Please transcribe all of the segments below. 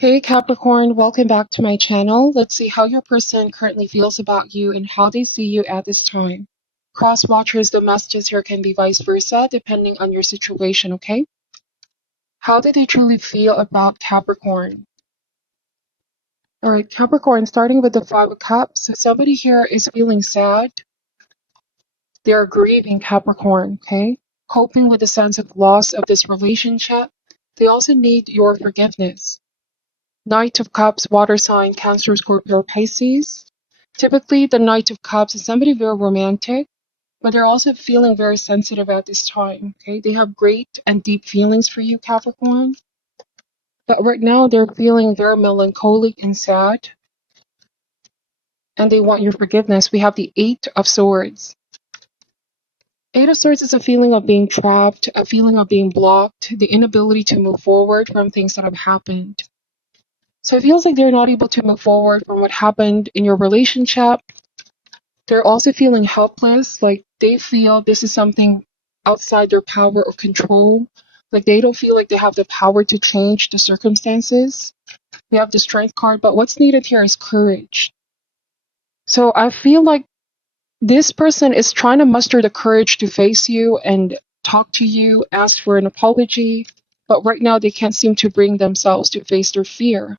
Hey Capricorn, welcome back to my channel. Let's see how your person currently feels about you and how they see you at this time. Cross watchers, the messages here can be vice versa depending on your situation, okay? How do they truly feel about Capricorn? Alright, Capricorn, starting with the Five of Cups. So somebody here is feeling sad. They're grieving Capricorn, okay? Coping with the sense of loss of this relationship. They also need your forgiveness. Knight of Cups, water sign, Cancer, Scorpio, Pisces. Typically, the Knight of Cups is somebody very romantic, but they're also feeling very sensitive at this time. Okay, they have great and deep feelings for you, Capricorn. But right now, they're feeling very melancholic and sad, and they want your forgiveness. We have the Eight of Swords. Eight of Swords is a feeling of being trapped, a feeling of being blocked, the inability to move forward from things that have happened. So it feels like they're not able to move forward from what happened in your relationship. They're also feeling helpless, like they feel this is something outside their power or control. Like they don't feel like they have the power to change the circumstances. We have the Strength card, but what's needed here is courage. So I feel like this person is trying to muster the courage to face you and talk to you, ask for an apology, but right now they can't seem to bring themselves to face their fear.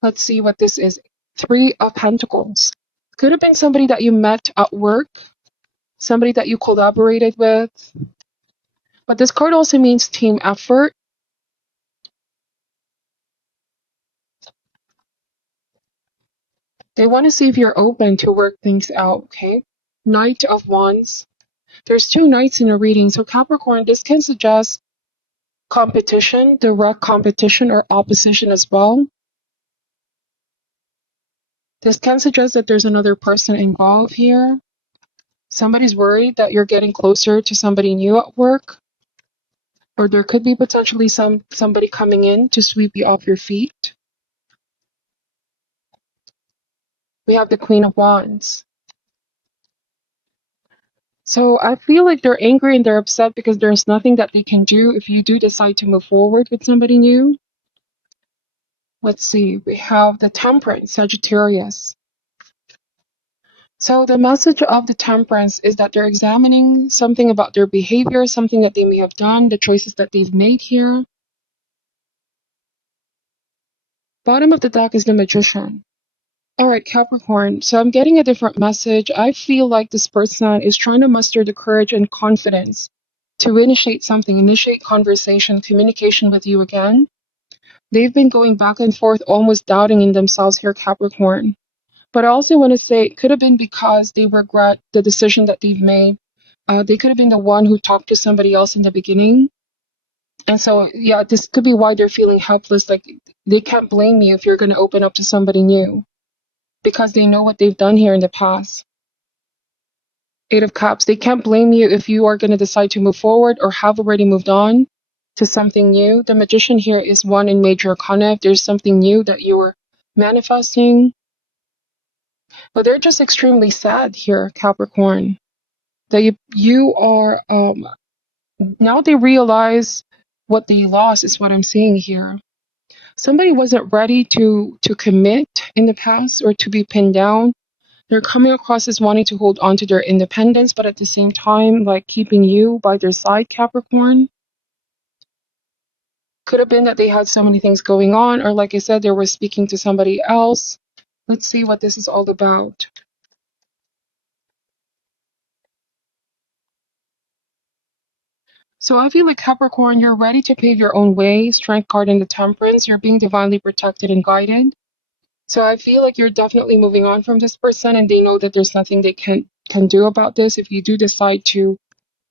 Let's see what this is. Three of Pentacles. Could have been somebody that you met at work, somebody that you collaborated with. But this card also means team effort. They want to see if you're open to work things out, okay? Knight of Wands. There's two knights in a reading. So Capricorn, this can suggest competition, direct competition or opposition as well. This can suggest that there's another person involved here. Somebody's worried that you're getting closer to somebody new at work. Or there could be potentially somebody coming in to sweep you off your feet. We have the Queen of Wands. So I feel like they're angry and they're upset because there's nothing that they can do if you do decide to move forward with somebody new. Let's see, we have the Temperance, Sagittarius. So the message of the Temperance is that they're examining something about their behavior, something that they may have done, the choices that they've made here. Bottom of the deck is the Magician. Alright, Capricorn, so I'm getting a different message. I feel like this person is trying to muster the courage and confidence to initiate something, initiate conversation, communication with you again. They've been going back and forth, almost doubting in themselves here, Capricorn. But I also want to say it could have been because they regret the decision that they've made. They could have been the one who talked to somebody else in the beginning. And so, yeah, this could be why they're feeling helpless. Like, they can't blame you if you're going to open up to somebody new because they know what they've done here in the past. Eight of Cups, they can't blame you if you are going to decide to move forward or have already moved on to something new. The Magician here is one in major arcana. If there's something new that you're manifesting, but they're just extremely sad here, Capricorn. That you are now they realize what they lost is what I'm seeing here. Somebody wasn't ready to commit in the past or to be pinned down. They're coming across as wanting to hold on to their independence, but at the same time, like keeping you by their side, Capricorn. Could have been that they had so many things going on, or like I said, they were speaking to somebody else. Let's see what this is all about. So I feel like Capricorn, you're ready to pave your own way. Strength card in the Temperance. You're being divinely protected and guided. So I feel like you're definitely moving on from this person, and they know that there's nothing they can do about this if you do decide to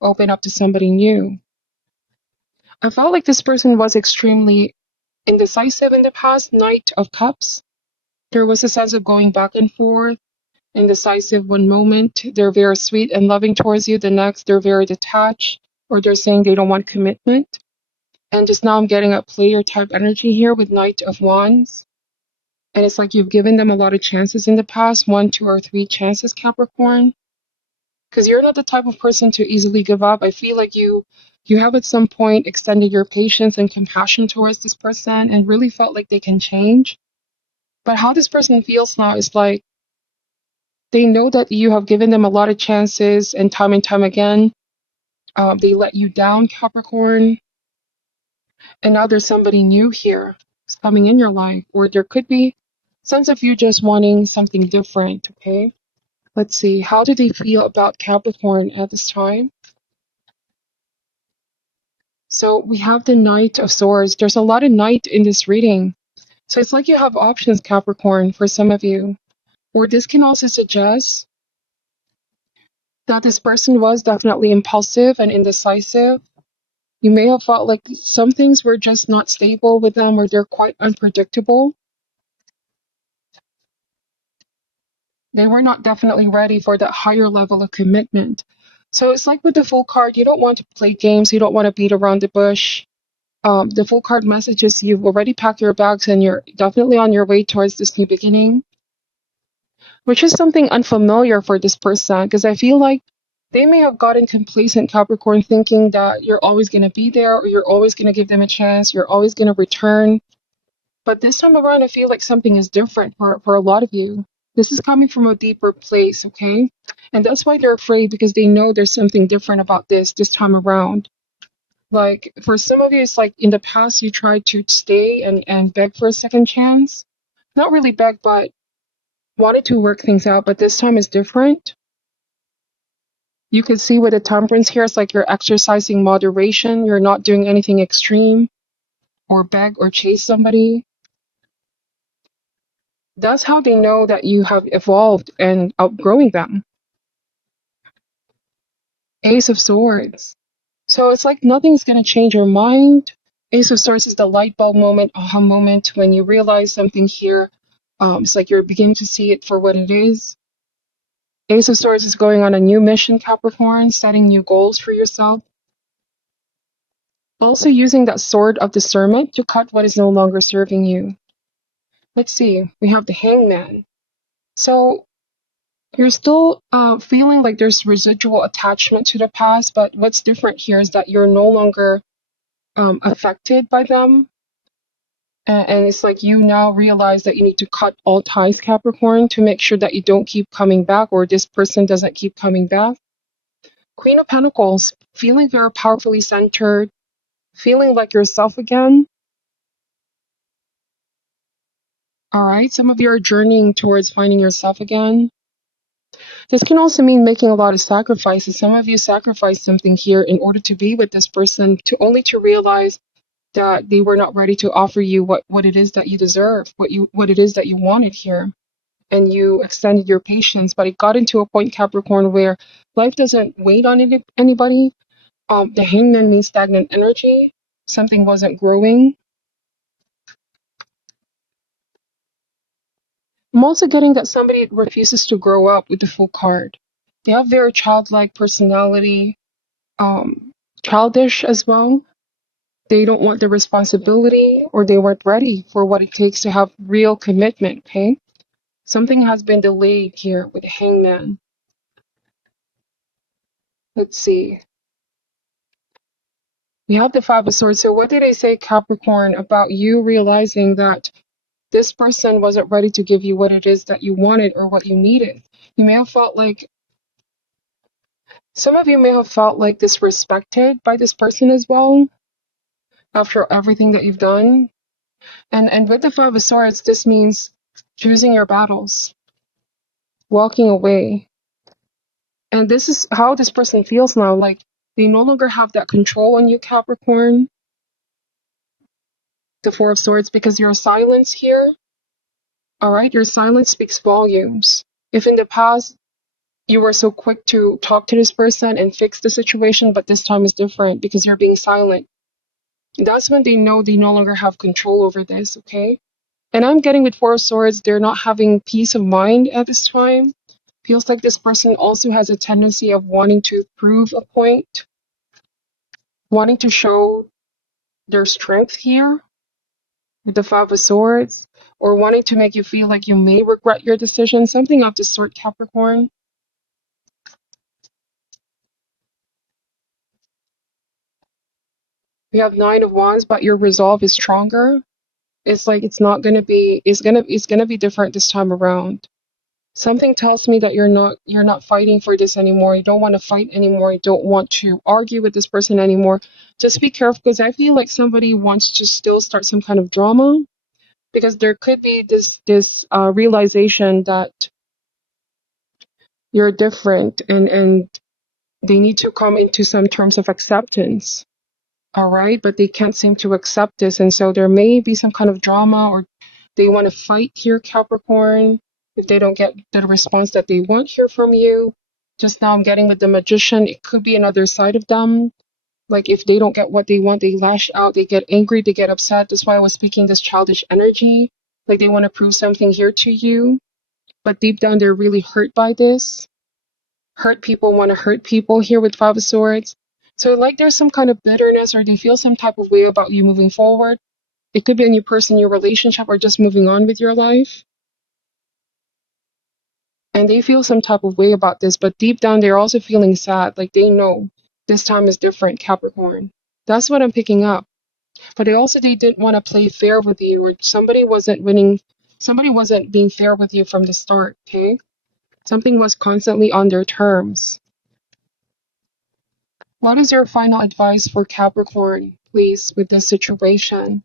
open up to somebody new. I felt like this person was extremely indecisive in the past. Knight of Cups. There was a sense of going back and forth, indecisive one moment. They're very sweet and loving towards you. The next, they're very detached, or they're saying they don't want commitment. And just now I'm getting a player type energy here with Knight of Wands. And it's like you've given them a lot of chances in the past, 1, 2, or 3 chances, Capricorn. Because you're not the type of person to easily give up. I feel like you You have at some point extended your patience and compassion towards this person and really felt like they can change. But how this person feels now is like they know that you have given them a lot of chances and time again. They let you down, Capricorn. And now there's somebody new here coming in your life, or there could be sense of you just wanting something different, okay? Let's see. How do they feel about Capricorn at this time? So we have the Knight of Swords. There's a lot of Knight in this reading. So it's like you have options, Capricorn, for some of you. Or this can also suggest that this person was definitely impulsive and indecisive. You may have felt like some things were just not stable with them, or they're quite unpredictable. They were not definitely ready for that higher level of commitment. So it's like with the Fool card, you don't want to play games, you don't want to beat around the bush. The Fool card messages you've already packed your bags and you're definitely on your way towards this new beginning, which is something unfamiliar for this person, because I feel like they may have gotten complacent, Capricorn, thinking that you're always going to be there, or you're always going to give them a chance, you're always going to return. But this time around, I feel like something is different for a lot of you. This is coming from a deeper place, okay? And that's why they're afraid, because they know there's something different about this time around. Like, for some of you, it's like in the past, you tried to stay and beg for a second chance. Not really beg, but wanted to work things out, but this time is different. You can see with the temperance here, it's like you're exercising moderation. You're not doing anything extreme or beg or chase somebody. That's how they know that you have evolved and outgrowing them. Ace of Swords. So it's like nothing's going to change your mind. Ace of Swords is the light bulb moment, aha moment, when you realize something here. It's like you're beginning to see it for what it is. Ace of Swords is going on a new mission, Capricorn, setting new goals for yourself. Also using that sword of discernment to cut what is no longer serving you. Let's see, we have the Hangman. So you're still feeling like there's residual attachment to the past, but what's different here is that you're no longer affected by them. And it's like you now realize that you need to cut all ties, Capricorn, to make sure that you don't keep coming back, or this person doesn't keep coming back. Queen of Pentacles, feeling very powerfully centered, feeling like yourself again. All right, some of you are journeying towards finding yourself again. This can also mean making a lot of sacrifices. Some of you sacrificed something here in order to be with this person, to only to realize that they were not ready to offer you what it is that you deserve, what it is that you wanted here. And you extended your patience, but it got into a point, Capricorn, where life doesn't wait on anybody. The Hangman means stagnant energy. Something wasn't growing. I'm also getting that somebody refuses to grow up with the Fool card. They have very childlike personality, childish as well. They don't want the responsibility, or they weren't ready for what it takes to have real commitment, okay? Something has been delayed here with the Hangman. Let's see. We have the Five of Swords. So what did I say, Capricorn, about you realizing that this person wasn't ready to give you what it is that you wanted or what you needed? You may have felt like, some of you may have felt like disrespected by this person as well, after everything that you've done. And with the Five of Swords, this means choosing your battles, walking away. And this is how this person feels now. Like they no longer have that control on you, Capricorn. The Four of Swords, because your silence here, all right, your silence speaks volumes. If in the past you were so quick to talk to this person and fix the situation, but this time is different because you're being silent, that's when they know they no longer have control over this, okay? And I'm getting with Four of Swords, they're not having peace of mind at this time. Feels like this person also has a tendency of wanting to prove a point, wanting to show their strength here with the Five of Swords, or wanting to make you feel like you may regret your decision, something of the sort, Capricorn. We have Nine of Wands, but your resolve is stronger. It's like it's not gonna be. It's gonna be different this time around. Something tells me that you're not fighting for this anymore. You don't want to fight anymore. You don't want to argue with this person anymore. Just be careful because I feel like somebody wants to still start some kind of drama because there could be this realization that you're different and they need to come into some terms of acceptance. All right, but they can't seem to accept this, and so there may be some kind of drama, or they want to fight here, Capricorn, if they don't get the response that they want here from you. Just now I'm getting with the Magician, it could be another side of them. Like if they don't get what they want, they lash out, they get angry, they get upset. That's why I was speaking this childish energy. Like they want to prove something here to you, but deep down they're really hurt by this. Hurt people want to hurt people here with Five of Swords. So like there's some kind of bitterness, or they feel some type of way about you moving forward. It could be a new person, your relationship, or just moving on with your life. And they feel some type of way about this, but deep down they're also feeling sad. Like they know this time is different, Capricorn. That's what I'm picking up. But they didn't want to play fair with you, or somebody wasn't winning, somebody wasn't being fair with you from the start, okay? Something was constantly on their terms. What is your final advice for Capricorn, please, with this situation?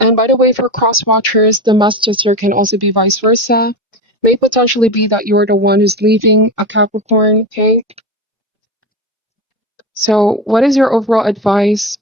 And by the way, for cross watchers, the message here can also be vice versa. May potentially be that you're the one who's leaving a Capricorn, okay? So what is your overall advice?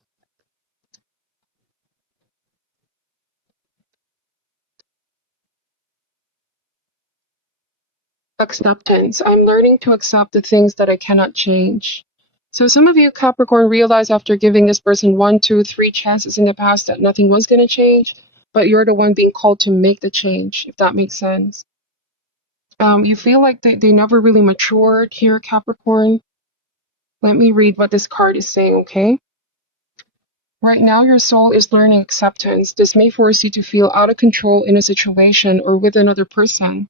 Acceptance. I'm learning to accept the things that I cannot change. So some of you Capricorn realize after giving this person 1, 2, 3 chances in the past that nothing was going to change, but you're the one being called to make the change, if that makes sense. You feel like they never really matured here, Capricorn. Let me read what this card is saying, okay? Right now, your soul is learning acceptance. This may force you to feel out of control in a situation or with another person.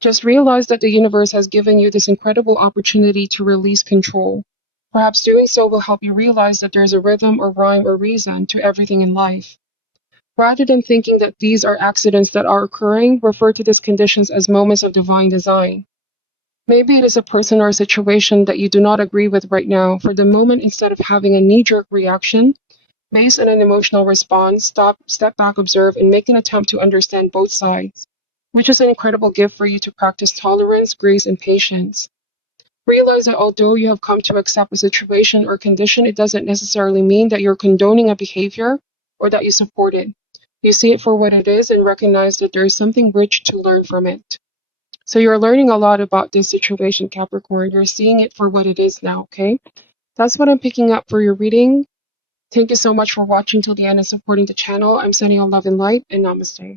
Just realize that the universe has given you this incredible opportunity to release control. Perhaps doing so will help you realize that there's a rhythm or rhyme or reason to everything in life. Rather than thinking that these are accidents that are occurring, refer to these conditions as moments of divine design. Maybe it is a person or a situation that you do not agree with right now. For the moment, instead of having a knee-jerk reaction, based on an emotional response, step back, observe, and make an attempt to understand both sides, which is an incredible gift for you to practice tolerance, grace, and patience. Realize that although you have come to accept a situation or condition, it doesn't necessarily mean that you're condoning a behavior or that you support it. You see it for what it is and recognize that there is something rich to learn from it. So you're learning a lot about this situation, Capricorn. You're seeing it for what it is now, okay? That's what I'm picking up for your reading. Thank you so much for watching till the end and supporting the channel. I'm sending you love and light, and namaste.